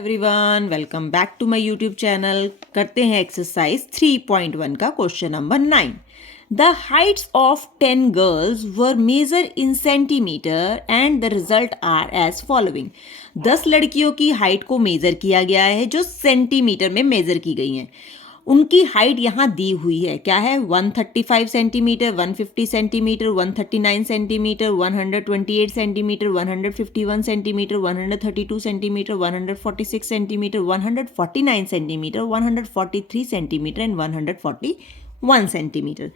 Everyone, welcome back to my YouTube channel. करते हैं exercise 3.1 का question number 9। The heights of 10 girls were measured in centimeter and the result are as following. 10 लड़कियों की height को major किया गया है जो सेंटीमीटर में मेजर की गई हैं। उनकी हाइट यहाँ दी हुई है, क्या है? 135 centimetre, 150 centimetre, 139 centimetre, 128 centimetre, 151 centimetre, 132 centimetre, 146 centimetre, 149 centimetre, 143 centimetre and 141 centimetre.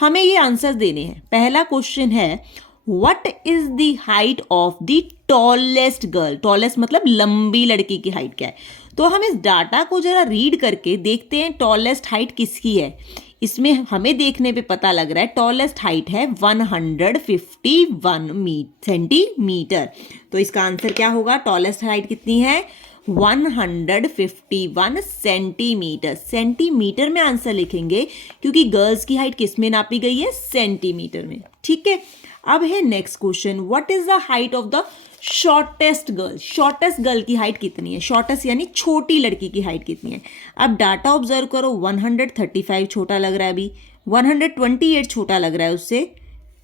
हमें ये आंसर देने हैं। पहला क्वेश्चन है, what is the height of the tallest girl. Tallest मतलब लंबी लड़की की हाइट क्या है। तो हम इस डाटा को जरा रीड करके देखते हैं टॉलेस्ट हाइट किसकी है। इसमें हमें देखने पे पता लग रहा है टॉलेस्ट हाइट है 151 सेंटीमीटर। तो इसका आंसर क्या होगा? टॉलेस्ट हाइट कितनी है? 151 सेंटीमीटर। सेंटीमीटर में आंसर लिखेंगे क्योंकि गर्ल्स की हाइट किस में नापी गई है? सेंटीमीटर में। ठीक है, अब है next question, what is the height of the shortest girl. Shortest girl की हाइट कितनी है? शॉर्टेस्ट यानी छोटी लड़की की हाइट कितनी है? अब डाटा ऑब्जर्व करो। 135 छोटा लग रहा है, अभी 128 छोटा लग रहा है उससे।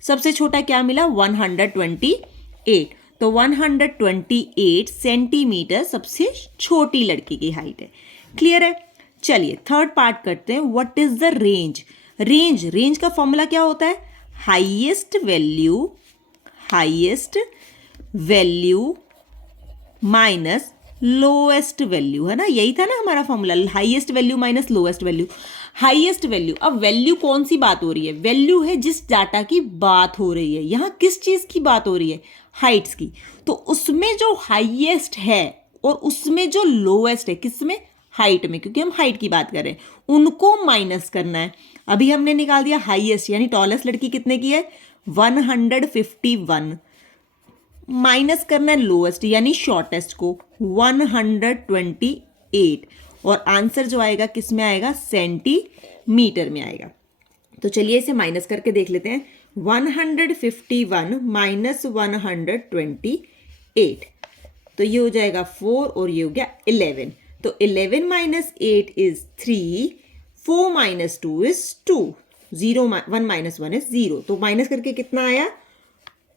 सबसे छोटा क्या मिला? 128। तो 128 सेंटीमीटर सबसे छोटी लड़की की हाइट है। क्लियर है? चलिए थर्ड पार्ट करते हैं। What is the range. Range का फॉर्मूला क्या होता है? Highest value minus lowest value, है ना? यही था ना हमारा formula, highest value minus lowest value. Highest value, अब वैल्यू कौन सी बात हो रही है? वैल्यू है जिस डाटा की बात हो रही है। यहाँ किस चीज की बात हो रही है? हाइट्स की। तो उसमें जो हाईएस्ट है और उसमें जो लोएस्ट है, किसमें? हाइट में, क्योंकि हम हाइट की बात कर रहे हैं, उनको माइनस करना है। अभी हमने निकाल दिया हाईएस्ट यानी टॉलेस्ट लड़की कितने की है? 151। माइनस करना है लोएस्ट यानी शॉर्टेस्ट को, 128। और आंसर जो आएगा किस में आएगा? सेंटीमीटर में आएगा। तो चलिए इसे माइनस करके देख लेते हैं। 151 माइनस 128, तो ये हो जाएगा 4 और ये हो गया 11। तो 11 minus 8 is 3, 4 minus 2 is 2, 1 minus 1 is 0। तो माइनस करके कितना आया?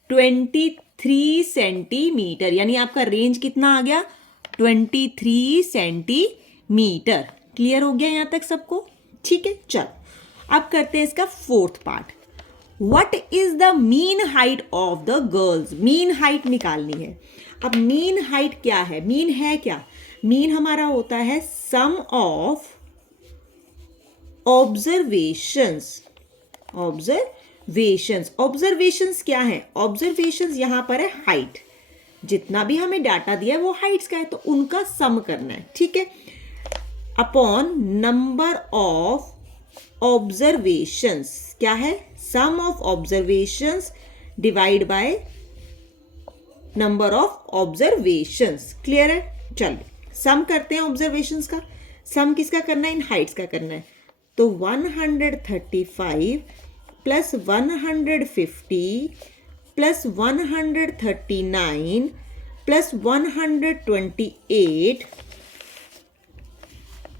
23 सेंटीमीटर। यानी आपका रेंज कितना आ गया? 23 सेंटीमीटर। क्लियर हो गया यहाँ तक सबको? ठीक है, चलो अब करते हैं इसका fourth part. What is the mean height of the girls. Mean height निकालनी है। अब मीन हाइट क्या है? मीन है क्या? मीन हमारा होता है सम ऑफ ऑब्जर्वेशंस क्या है? ऑब्जर्वेशंस यहां पर है हाइट। जितना भी हमें डाटा दिया है वो हाइट्स का है, तो उनका सम करना है। ठीक है, अपॉन नंबर ऑफ ऑब्जर्वेशंस। क्या है? Sum of observations divide by number of observations. Clear है? चलिए सम करते हैं ऑब्जर्वेशंस का। सम किसका करना है? इन हाइट्स का करना है। तो 135 plus 150 plus 139 plus 128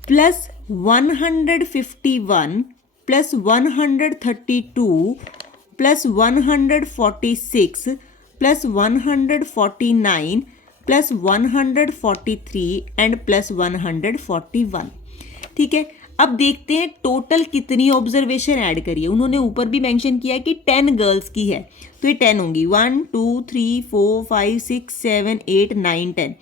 plus 151 plus 132 plus 146 plus 149 plus 143 and plus 141। ठीक है, अब देखते हैं टोटल कितनी ऑब्जर्वेशन ऐड करी है। उन्होंने ऊपर भी मेंशन किया है कि 10 गर्ल्स की है, तो ये 10 होंगी। 1 2 3 4 5 6 7 8 9 10।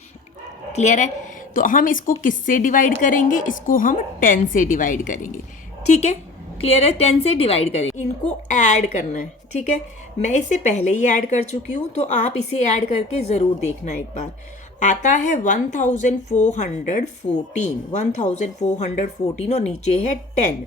क्लियर है? तो हम इसको किससे डिवाइड करेंगे? इसको हम 10 से डिवाइड करेंगे। ठीक है, क्लियर है? 10 से डिवाइड करेंगे, इनको ऐड करना है। ठीक है, मैं इसे पहले ही ऐड कर चुकी हूँ, तो आप इसे ऐड करके ज़रूर देखना एक बार। आता है 1414 और नीचे है 10।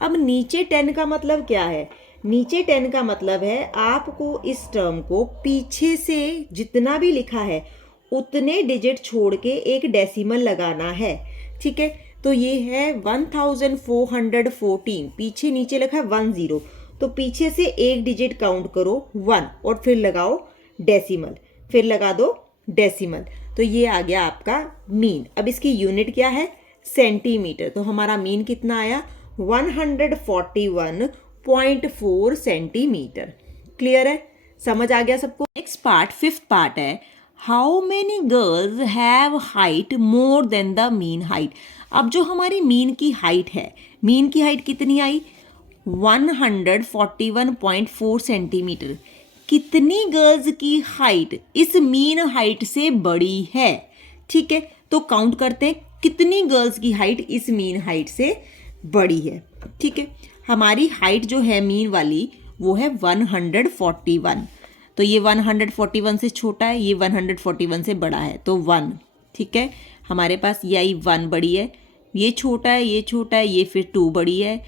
अब नीचे 10 का मतलब क्या है? नीचे 10 का मतलब है आपको इस टर्म को पीछे से जितना भी लिखा है उतने डिजिट छोड़ के एक डेसिमल लगाना है। ठीक है, तो ये है 1414, पीछे नीचे लिखा है 10, तो पीछे से एक डिजिट काउंट करो 1 और फिर लगाओ डेसिमल, फिर लगा दो डेसिमल। तो ये आ गया आपका मीन। अब इसकी यूनिट क्या है? सेंटीमीटर। तो हमारा मीन कितना आया? 141.4 सेंटीमीटर। क्लियर है? समझ आ गया सबको? नेक्स्ट पार्ट, फिफ्थ पार्ट है, how many girls have height more than the mean height. अब जो हमारी मीन की हाइट है, मीन की हाइट कितनी आई? 141.4 सेंटीमीटर। कितनी गर्ल्स की हाइट इस मीन हाइट से बड़ी है? ठीक है, तो काउंट करते हैं कितनी गर्ल्स की हाइट इस मीन हाइट से बड़ी है। ठीक है, हमारी हाइट जो है मीन वाली वो है 141। तो ये 141 से छोटा है, ये 141 से बड़ा है, तो 1। ठीक है, हमारे पास ये आई 1 बड़ी है, ये छोटा है, ये छोटा है, ये फिर 2 बड़ी है,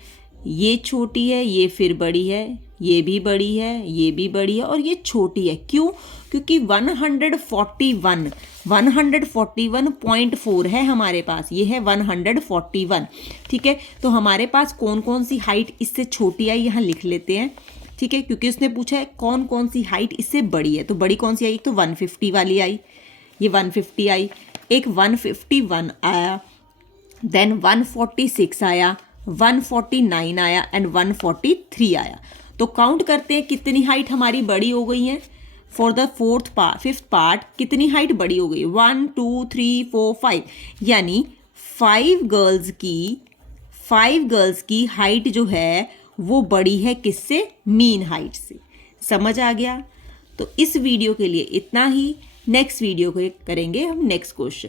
ये छोटी है, ये फिर बड़ी है, ये भी बड़ी है, ये भी बड़ी है, और ये छोटी है। क्यों? क्योंकि 141.4 है हमारे पास, ये है 141। ठीक है, तो हमारे पास कौन कौन सी हाइट इससे छोटी आई यहाँ लिख लेते हैं। ठीक है, क्योंकि उसने पूछा है कौन कौन सी हाइट इससे बड़ी है, तो बड़ी कौन सी आई? तो 150 वाली आई, ये 150 आई, एक 151 आया, देन 146 आया, 149 आया एंड 143 आया। तो काउंट करते हैं कितनी हाइट हमारी बड़ी हो गई है। फॉर द फिफ्थ पार्ट कितनी हाइट बड़ी हो गई? 1 2 3 4 5, यानी 5 गर्ल्स की हाइट जो है वो बड़ी है किससे? मीन हाइट से। समझ आ गया? तो इस वीडियो के लिए इतना ही। नेक्स्ट वीडियो को करेंगे हम नेक्स्ट क्वेश्चन।